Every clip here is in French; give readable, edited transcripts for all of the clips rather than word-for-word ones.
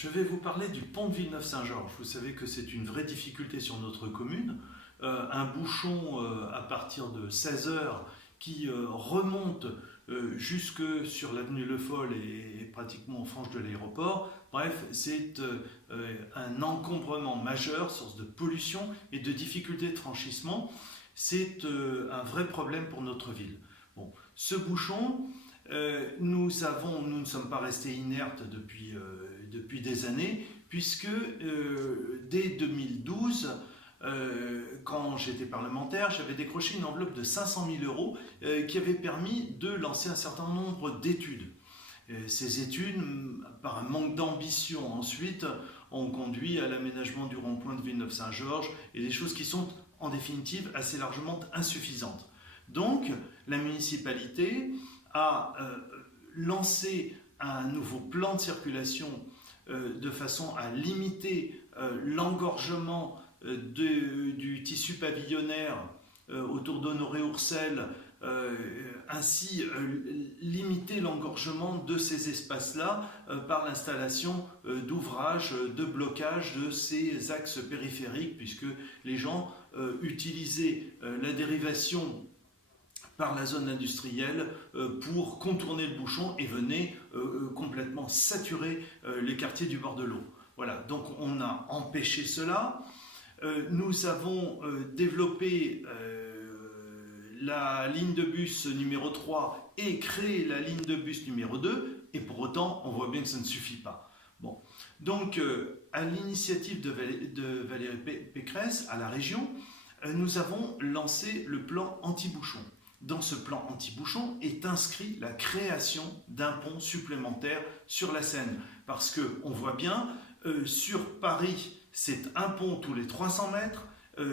je vais vous parler du pont de Villeneuve-Saint-Georges. Vous savez que c'est une vraie difficulté sur notre commune. Un bouchon à partir de 16 heures qui remonte jusque sur l'avenue Le Foll et pratiquement en frange de l'aéroport. Bref, c'est un encombrement majeur, source de pollution et de difficultés de franchissement. C'est un vrai problème pour notre ville. Bon, ce bouchon, nous ne sommes pas restés inertes depuis des années, puisque dès 2012, quand j'étais parlementaire, j'avais décroché une enveloppe de 500 000 euros qui avait permis de lancer un certain nombre d'études. Ces études, par un manque d'ambition ensuite, ont conduit à l'aménagement du rond-point de Villeneuve-Saint-Georges et des choses qui sont en définitive assez largement insuffisantes. Donc la municipalité a lancé un nouveau plan de circulation de façon à limiter l'engorgement du tissu pavillonnaire autour d'Honoré-Ourcel, ainsi limiter l'engorgement de ces espaces-là par l'installation d'ouvrages de blocage de ces axes périphériques, puisque les gens utilisaient la dérivation par la zone industrielle pour contourner le bouchon et venaient complètement saturer les quartiers du bord de l'eau. Voilà, donc on a empêché cela. Nous avons développé la ligne de bus numéro 3 et créé la ligne de bus numéro 2, et pour autant, on voit bien que ça ne suffit pas. Bon. Donc, à l'initiative de Valérie Pécresse, à la région, nous avons lancé le plan anti-bouchon. Dans ce plan anti-bouchon est inscrit la création d'un pont supplémentaire sur la Seine. Parce qu'on voit bien, sur Paris, c'est un pont tous les 300 mètres.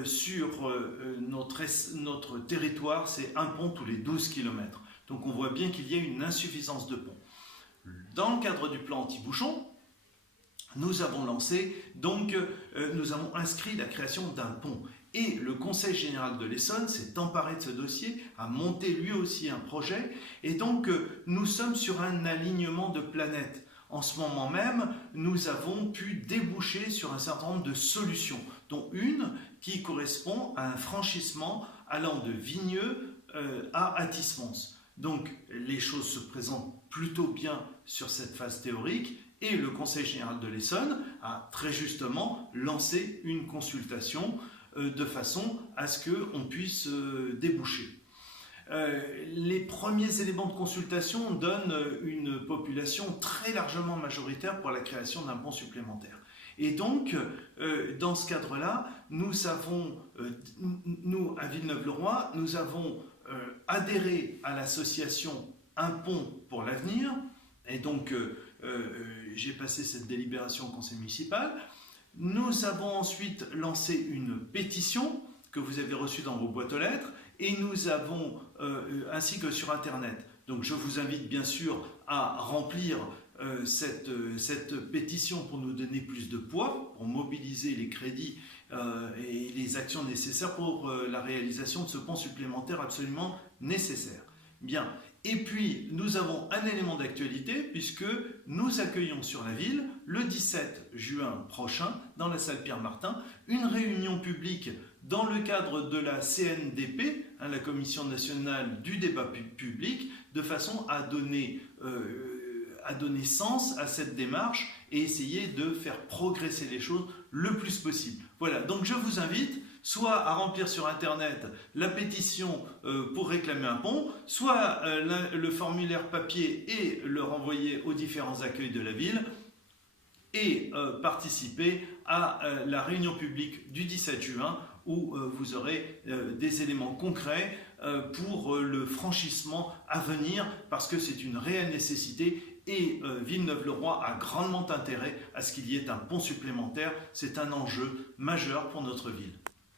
Sur notre territoire, c'est un pont tous les 12 km. Donc on voit bien qu'il y a une insuffisance de ponts. Dans le cadre du plan anti-bouchon, nous avons inscrit la création d'un pont. Et le Conseil général de l'Essonne s'est emparé de ce dossier, a monté lui aussi un projet. Et donc nous sommes sur un alignement de planètes. En ce moment même, nous avons pu déboucher sur un certain nombre de solutions, dont une qui correspond à un franchissement allant de Vigneux à Athis-Mons. Donc les choses se présentent plutôt bien sur cette phase théorique et le Conseil général de l'Essonne a très justement lancé une consultation de façon à ce qu'on puisse déboucher. Les premiers éléments de consultation donnent une population très largement majoritaire pour la création d'un pont supplémentaire. Et donc, dans ce cadre-là, nous, à Villeneuve-le-Roi, nous avons adhéré à l'association Un pont pour l'avenir. Et donc, j'ai passé cette délibération au conseil municipal. Nous avons ensuite lancé une pétition que vous avez reçue dans vos boîtes aux lettres, et nous avons, ainsi que sur Internet. Donc je vous invite bien sûr à remplir cette pétition pour nous donner plus de poids, pour mobiliser les crédits et les actions nécessaires pour la réalisation de ce pont supplémentaire absolument nécessaire. Bien. Et puis, nous avons un élément d'actualité puisque nous accueillons sur la ville, le 17 juin prochain, dans la salle Pierre-Martin, une réunion publique dans le cadre de la CNDP, la Commission nationale du débat public, de façon à donner sens à cette démarche et essayer de faire progresser les choses le plus possible. Voilà, donc je vous invite soit à remplir sur Internet la pétition pour réclamer un pont, soit le formulaire papier et le renvoyer aux différents accueils de la ville, et participer à la réunion publique du 17 juin où vous aurez des éléments concrets pour le franchissement à venir, parce que c'est une réelle nécessité et Villeneuve-le-Roi a grandement intérêt à ce qu'il y ait un pont supplémentaire. C'est un enjeu majeur pour notre ville.